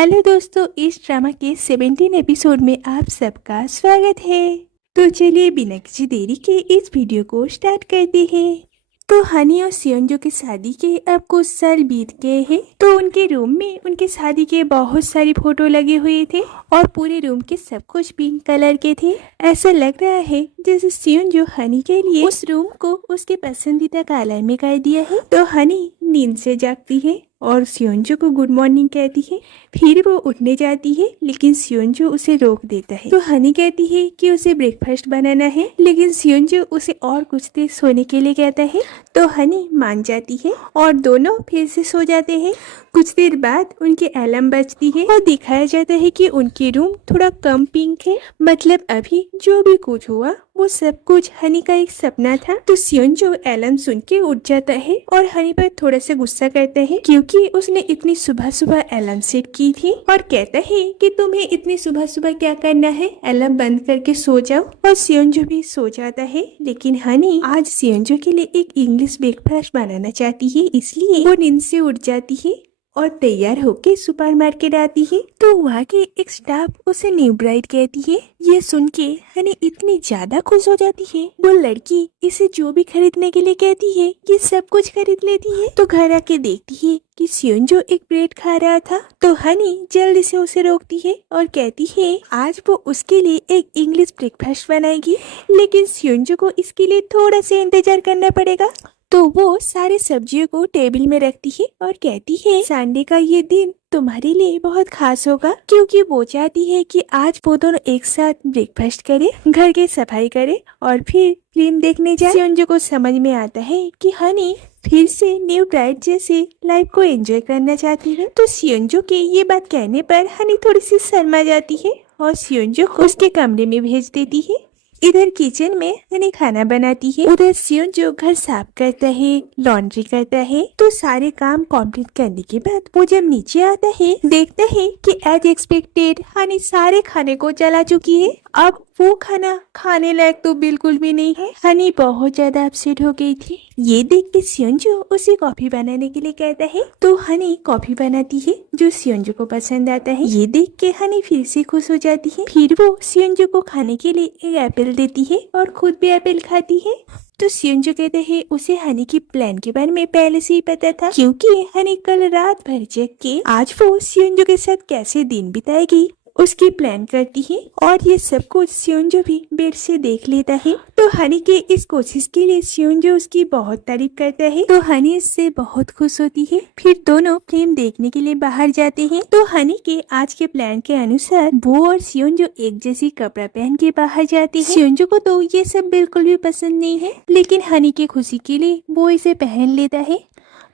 Hello दोस्तों, इस drama के 17 एपिसोड में आप सबका स्वागत है। तो चलिए बिना किसी देरी के इस वीडियो को स्टार्ट करते हैं। तो हनी और सियोंजो की शादी के अब कुछ साल बीत गए हैं। तो उनके रूम में उनके शादी के बहुत सारी फोटो लगे हुए थे और पूरे रूम के सब कुछ पिंक कलर के थे। ऐसा लग रहा है जैसे सियोंजो हनी के लिए उस रूम को उसके पसंदीदा कलर में कर दिया है। तो हनी नींद से जागती है और सियोंजो को गुड मॉर्निंग कहती है। फिर वो उठने जाती है लेकिन सियोंजो उसे रोक देता है। तो हनी कहती है कि उसे ब्रेकफास्ट बनाना है, लेकिन सियोंजो उसे और कुछ देर सोने के लिए कहता है। तो हनी मान जाती है और दोनों फिर से सो जाते हैं। कुछ देर बाद उनकी अलार्म बजती है और दिखाया जाता है कि उनकी रूम थोड़ा कम पिंक है। मतलब अभी जो भी कुछ हुआ वो सब कुछ हनी का एक सपना था। तो सियोंजो अलार्म सुन के उठ जाता है और हनी पर थोड़ा सा गुस्सा करता है क्योंकि उसने इतनी सुबह सुबह अलार्म सेट की थी, और कहता है कि तुम्हें इतनी सुबह सुबह क्या करना है, अलार्म बंद करके सो जाओ। और सियोंजो भी सो जाता है, लेकिन हनी आज सियोंजो के लिए एक इंग्लिश ब्रेकफास्ट बनाना चाहती है, इसलिए वो नींद से उठ जाती है और तैयार होके सुपरमार्केट आती है। तो वहाँ के एक स्टाफ उसे न्यू ब्राइड कहती है। ये सुन के हनी इतनी ज्यादा खुश हो जाती है। वो लड़की इसे जो भी खरीदने के लिए कहती है ये सब कुछ खरीद लेती है। तो घर आके देखती है कि सियोंजो एक ब्रेड खा रहा था। तो हनी जल्दी से उसे रोकती है और कहती है आज वो उसके लिए एक इंग्लिश ब्रेकफास्ट बनाएगी, लेकिन सियोंजो को इसके लिए थोड़ा सा इंतजार करना पड़ेगा। तो वो सारे सब्जियों को टेबल में रखती है और कहती है संडे का ये दिन तुम्हारे लिए बहुत खास होगा, क्योंकि वो चाहती है कि आज वो दोनों एक साथ ब्रेकफास्ट करे, घर की सफाई करे और फिर फिल्म देखने जाए। सियोंजो को समझ में आता है कि हनी फिर से न्यू ब्राइड जैसे लाइफ को एंजॉय करना चाहती है। तो सियोंजो के ये बात कहने पर हनी थोड़ी सी शर्मा जाती है और सियोंजो को उसके कमरे में भेज देती है। इधर किचन में हनी खाना बनाती है, उधर सियोंजो घर साफ करता है, लॉन्ड्री करता है। तो सारे काम कंप्लीट करने के बाद वो जब नीचे आता है देखता है कि एज एक्सपेक्टेड हनी सारे खाने को जला चुकी है। अब वो खाना खाने लायक तो बिल्कुल भी नहीं है। हनी बहुत ज्यादा अपसेट हो गई थी। ये देख के सियोंजो उसे कॉफी बनाने के लिए कहता है। तो हनी कॉफी बनाती है जो सियोंजो को पसंद आता है। ये देख के हनी फिर से खुश हो जाती है। फिर वो सियोंजो को खाने के लिए एक एप्पल देती है और खुद भी एप्पल खाती है। तो सियोंजो कहते हैं उसे हनी की प्लान के बारे में पहले से ही पता था, क्योंकि हनी कल रात भर जग के आज वो सियोंजो के साथ कैसे दिन बिताएगी उसकी प्लान करती है। और ये सब कुछ सियोंजो भी बेड से देख लेता है। तो हनी के इस कोशिश के लिए सियोंजो उसकी बहुत तारीफ करता है। तो हनी इससे बहुत खुश होती है। फिर दोनों फिल्म देखने के लिए बाहर जाते हैं। तो हनी के आज के प्लान के अनुसार वो और सियोंजो एक जैसी कपड़ा पहन के बाहर जाते हैं। सियोंजो को तो ये सब बिल्कुल भी पसंद नहीं है, लेकिन हनी की खुशी के लिए वो इसे पहन लेता है।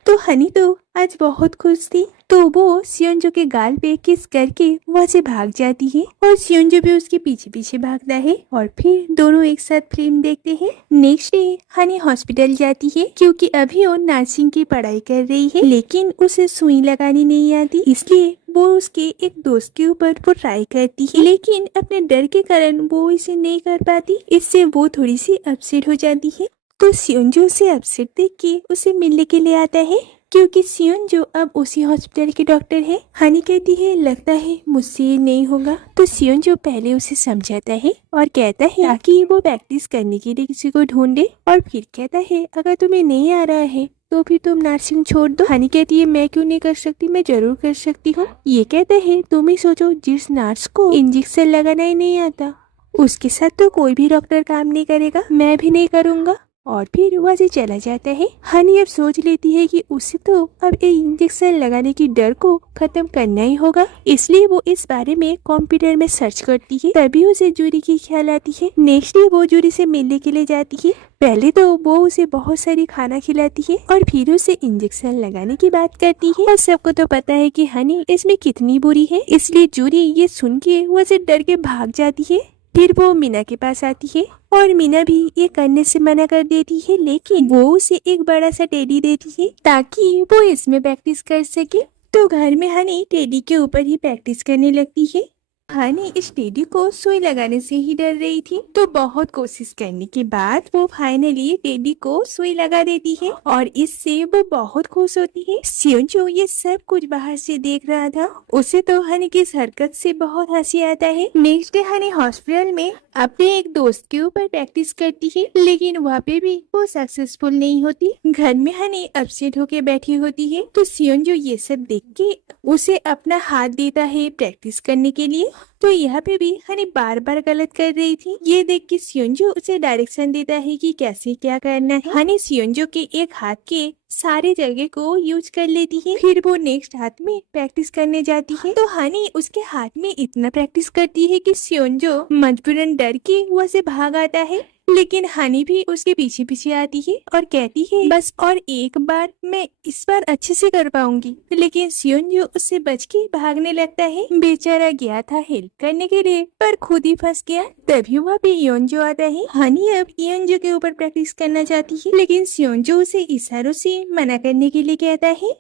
तो हनी तो आज बहुत खुश थी। तो वो सियोंजो के गाल पे किस करके वहाँ से भाग जाती है और सियोंजो भी उसके पीछे पीछे भागता है और फिर दोनों एक साथ फिल्म देखते हैं। नेक्स्ट डे हनी हॉस्पिटल जाती है क्योंकि अभी वो नर्सिंग की पढ़ाई कर रही है, लेकिन उसे सुई लगानी नहीं आती, इसलिए वो उसके एक दोस्त के ऊपर वो ट्राई करती है, लेकिन अपने डर के कारण वो इसे नहीं कर पाती। इससे वो थोड़ी सी अपसेट हो जाती है। तो सियोंजो उसे अपसेट देख के उसे मिलने के लिए आता है, क्योंकि सियोंजो अब उसी हॉस्पिटल की डॉक्टर है। हनी कहती है लगता है मुझसे ये नहीं होगा। तो सियोंजो पहले उसे समझाता है और कहता है ताकि वो प्रैक्टिस करने के लिए किसी को ढूंढे, और फिर कहता है अगर तुम्हें नहीं आ रहा है तो फिर तुम नर्सिंग छोड़ दो। हनी कहती है मैं क्यों नहीं कर सकती, मैं जरूर कर सकती हूँ। ये कहता है तुम ही सोचो, जिस नर्स को इंजेक्शन लगाना ही नहीं आता उसके साथ तो कोई भी डॉक्टर काम नहीं करेगा, मैं भी नहीं करूँगा। और फिर वहाँ से चला जाता है। हनी अब सोच लेती है कि उसे तो अब एक इंजेक्शन लगाने की डर को खत्म करना ही होगा, इसलिए वो इस बारे में कंप्यूटर में सर्च करती है। तभी उसे जूरी की ख्याल आती है। नेक्स्ट डे वो जूरी से मिलने के लिए जाती है। पहले तो वो उसे बहुत सारी खाना खिलाती है और फिर उसे इंजेक्शन लगाने की बात करती है। और सबको तो पता है कि हनी इसमें कितनी बुरी है, इसलिए जूरी ये सुन के वो उसे डर के भाग जाती है। फिर वो मीना के पास आती है और मीना भी ये करने से मना कर देती है, लेकिन वो उसे एक बड़ा सा टेडी देती है ताकि वो इसमें प्रैक्टिस कर सके। तो घर में हनी टेडी के ऊपर ही प्रैक्टिस करने लगती है। हानी इस टेडी को सुई लगाने से ही डर रही थी, तो बहुत कोशिश करने के बाद वो फाइनली टेडी को सुई लगा देती है और इससे वो बहुत खुश होती है। सियोंजो ये सब कुछ बाहर से देख रहा था, उसे तो हानी की इस हरकत से बहुत हंसी आता है। नेक्स्ट डे हानी हॉस्पिटल में अपने एक दोस्त के ऊपर प्रैक्टिस करती है, लेकिन वहाँ पे भी वो सक्सेसफुल नहीं होती। घर में हानी अपसेट होके बैठी होती है, तो सियोंजो ये सब देख के उसे अपना हाथ देता है प्रैक्टिस करने के लिए। तो यहाँ पे भी हनी बार बार गलत कर रही थी। ये देख के सियोंजो उसे डायरेक्शन देता है कि कैसे क्या करना है। हनी सियोंजो के एक हाथ के सारे जगह को यूज कर लेती है, फिर वो नेक्स्ट हाथ में प्रैक्टिस करने जाती है। तो हनी उसके हाथ में इतना प्रैक्टिस करती है कि सियोंजो मजबूरन डर के वो से भाग आता है, लेकिन हनी भी उसके पीछे पीछे आती है और कहती है बस और एक बार, मैं इस बार अच्छे से कर पाऊंगी। लेकिन सियोंजो उससे बच के भागने लगता है। बेचारा गया था हेल्प करने के लिए पर खुद ही फंस गया। तभी वहाँ पे योंजो आता है। हनी अब योंजो के ऊपर प्रैक्टिस करना चाहती है, लेकिन सियोंजो उसे इशारों से मना करने के लिए कहता है।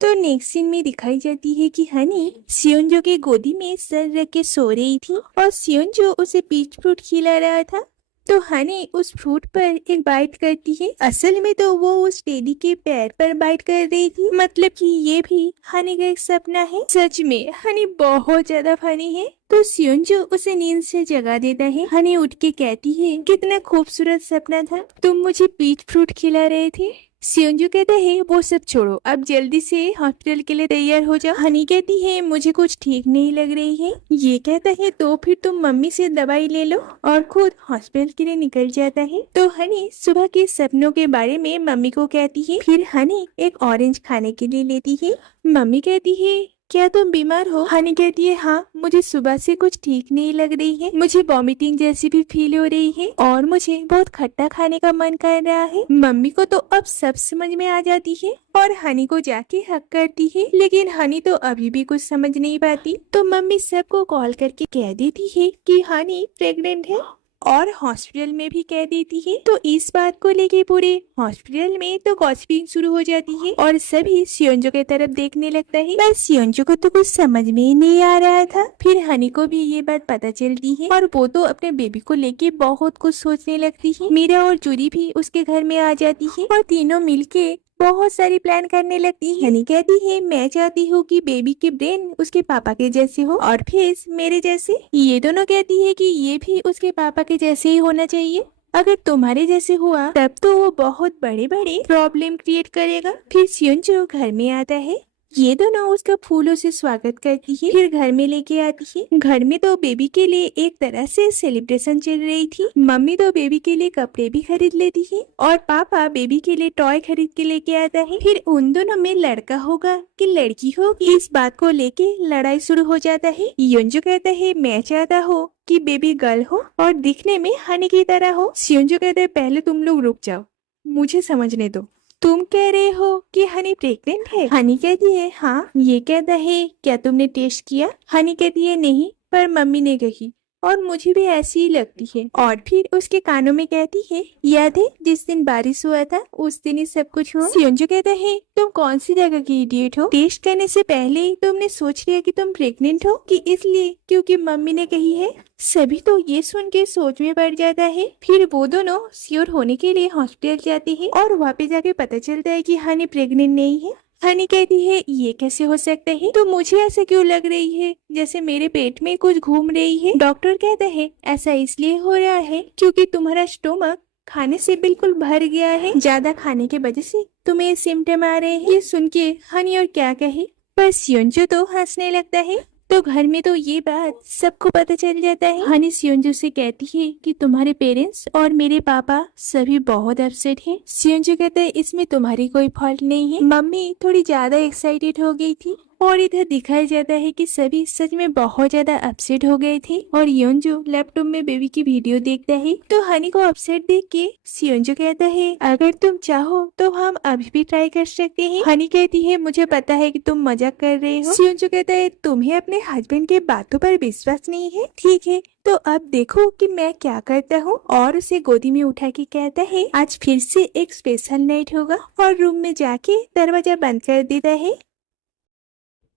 तो नेक्स्ट सीन में दिखाई जाती है कि हनी सियोंजो के गोदी में सर रख के सो रही थी और सियोंजो उसे पीच फ्रूट खिला रहा था। तो हनी उस फ्रूट पर एक बाइट करती है। असल में तो वो उस टेडी के पैर पर बाइट कर रही थी, मतलब कि ये भी हनी का एक सपना है। सच में हनी बहुत ज्यादा फनी है। तो सियोंजो उसे नींद से जगा देता है। हनी उठ के कहती है कितना खूबसूरत सपना था, तुम मुझे पीच फ्रूट खिला रहे थे। सियोंजो कहता है वो सब छोड़ो, अब जल्दी से हॉस्पिटल के लिए तैयार हो जाओ। हनी कहती है मुझे कुछ ठीक नहीं लग रही है। ये कहता है तो फिर तुम मम्मी से दवाई ले लो, और खुद हॉस्पिटल के लिए निकल जाता है। तो हनी सुबह के सपनों के बारे में मम्मी को कहती है। फिर हनी एक ऑरेंज खाने के लिए लेती है। मम्मी कहती है क्या तुम बीमार हो? हनी कहती है हाँ, मुझे सुबह से कुछ ठीक नहीं लग रही है, मुझे वॉमिटिंग जैसी भी फील हो रही है और मुझे बहुत खट्टा खाने का मन कर रहा है। मम्मी को तो अब सब समझ में आ जाती है और हनी को जाके हक करती है, लेकिन हनी तो अभी भी कुछ समझ नहीं पाती। तो मम्मी सबको कॉल करके कह देती है कि हनी प्रेग्नेंट है और हॉस्पिटल में भी कह देती है। तो इस बात को लेके पूरे हॉस्पिटल में तो गॉसिपिंग शुरू हो जाती है और सभी सियोंजो की तरफ देखने लगता है। पर सियोंजो को तो कुछ समझ में ही नहीं आ रहा था। फिर हनी को भी ये बात पता चलती है और वो तो अपने बेबी को लेके बहुत कुछ सोचने लगती है। मीरा और जूरी भी उसके घर में आ जाती है और तीनों मिलके बहुत सारी प्लान करने लगती है। हनी कहती है मैं चाहती हूँ कि बेबी के ब्रेन उसके पापा के जैसे हो और फेस मेरे जैसे। ये दोनों कहती है कि ये भी उसके पापा के जैसे ही होना चाहिए। अगर तुम्हारे जैसे हुआ तब तो वो बहुत बड़े बड़े प्रॉब्लम क्रिएट करेगा। फिर सियोंजो घर में आता है। ये दोनों उसका फूलों से स्वागत करती है, फिर घर में लेके आती है। घर में तो बेबी के लिए एक तरह से सेलिब्रेशन चल रही थी। मम्मी तो बेबी के लिए कपड़े भी खरीद लेती है और पापा बेबी के लिए टॉय खरीद के लेके आता है। फिर उन दोनों में लड़का होगा कि लड़की होगी, इस बात को लेके लड़ाई शुरू हो जाता है। योंजो कहता है मैं चाहता हूँ कि बेबी गर्ल हो और दिखने में हनी की तरह हो। सियोंजो कहता है पहले तुम लोग रुक जाओ, मुझे समझने दो। तुम कह रहे हो कि हनी प्रेग्नेंट है? हनी कहती है हाँ। ये कहता है क्या तुमने टेस्ट किया? हनी कहती है नहीं, पर मम्मी ने कही और मुझे भी ऐसी ही लगती है। और फिर उसके कानों में कहती है याद है जिस दिन बारिश हुआ था उस दिन ही सब कुछ हुआ। सियोंजो कहता है तुम कौन सी जगह की इडियट हो? टेस्ट करने से पहले ही तुमने सोच लिया कि तुम प्रेग्नेंट हो, कि इसलिए क्योंकि मम्मी ने कही है? सभी तो ये सुन के सोच में पड़ जाता है। फिर वो दोनों श्योर होने के लिए हॉस्पिटल जाते हैं और वहाँ पे जाके पता चलता है कि हनी प्रेग्नेंट नहीं है। हनी कहती है ये कैसे हो सकता है? तो मुझे ऐसे क्यों लग रही है जैसे मेरे पेट में कुछ घूम रही है? डॉक्टर कहता है ऐसा इसलिए हो रहा है क्योंकि तुम्हारा स्टोमक खाने से बिल्कुल भर गया है, ज्यादा खाने की वजह से तुम्हें सिम्टम आ रहे हैं। ये सुन के हनी और क्या कहे, पर सियोंजो तो हंसने लगता है। तो घर में तो ये बात सबको पता चल जाता है। हनी सियोंजो से कहती है कि तुम्हारे पेरेंट्स और मेरे पापा सभी बहुत अपसेट हैं। सियोंजो कहता है इसमें तुम्हारी कोई फॉल्ट नहीं है, मम्मी थोड़ी ज्यादा एक्साइटेड हो गई थी। और इधर दिखाया जाता है कि सभी सच में बहुत ज्यादा अपसेट हो गए थे और योंजो लैपटॉप में बेबी की वीडियो देखता है। तो हनी को अपसेट देख के सियोंजो कहता है अगर तुम चाहो तो हम अभी भी ट्राई कर सकते हैं। हनी कहती है मुझे पता है कि तुम मजाक कर रहे हो। सियोंजो कहता है तुम्हें अपने हस्बैंड के बातों पर विश्वास नहीं है? ठीक है तो अब देखो कि मैं क्या करता हूँ। और उसे गोदी में उठा के कहता है आज फिर से एक स्पेशल नाइट होगा और रूम में जाके दरवाजा बंद कर देता है।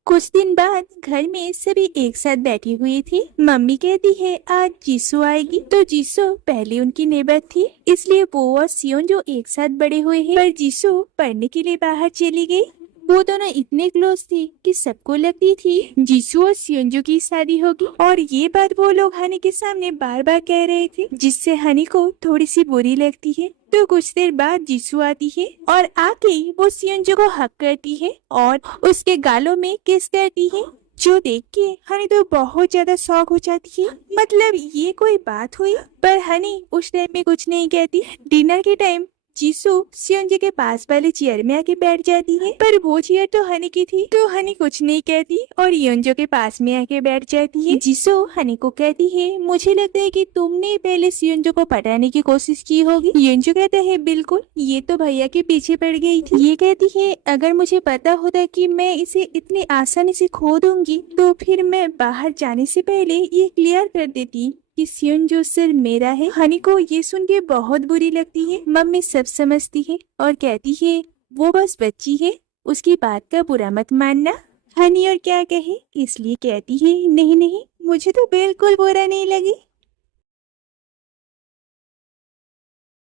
कुछ दिन बाद घर में सभी एक साथ बैठी हुई थी। मम्मी कहती है आज जीसू आएगी, तो जीसू पहले उनकी नेबर थी, इसलिए वो और सियोन जो एक साथ बड़े हुए हैं। पर जीसू पढ़ने के लिए बाहर चली गई। वो दोनों इतने क्लोज थे कि सबको लगती थी जीसू और सियोंजो की शादी होगी, और ये बात वो लोग हनी के सामने बार बार कह रहे थे, जिससे हनी को थोड़ी सी बुरी लगती है। तो कुछ देर बाद जीसू आती है और आके वो सियोंजो को हक करती है और उसके गालों में किस करती है, जो देख के हनी तो बहुत ज्यादा शॉक हो जाती है। मतलब ये कोई बात हुई? पर हनी उस टाइम में कुछ नहीं कहती। डिनर के टाइम जीसू सियोंजो के पास वाले चेयर में आके बैठ जाती है, पर वो चेयर तो हनी की थी, तो हनी कुछ नहीं कहती और योंजो के पास में आके बैठ जाती है। जीसू हनी को कहती है मुझे लगता है कि तुमने पहले सियोंजो को पटाने की कोशिश की होगी। योंजो कहता है बिल्कुल, ये तो भैया के पीछे पड़ गई थी। ये कहती है अगर मुझे पता होता कि मैं इसे इतनी आसानी से खो दूंगी तो फिर मैं बाहर जाने से पहले ये क्लियर कर देती कि सियोंजो सिर्फ मेरा है। हनी को ये सुन के बहुत बुरी लगती है। मम्मी सब समझती है और कहती है वो बस बच्ची है, उसकी बात का बुरा मत मानना। हनी और क्या कहे, इसलिए कहती है नहीं नहीं, मुझे तो बिल्कुल बुरा नहीं लगी।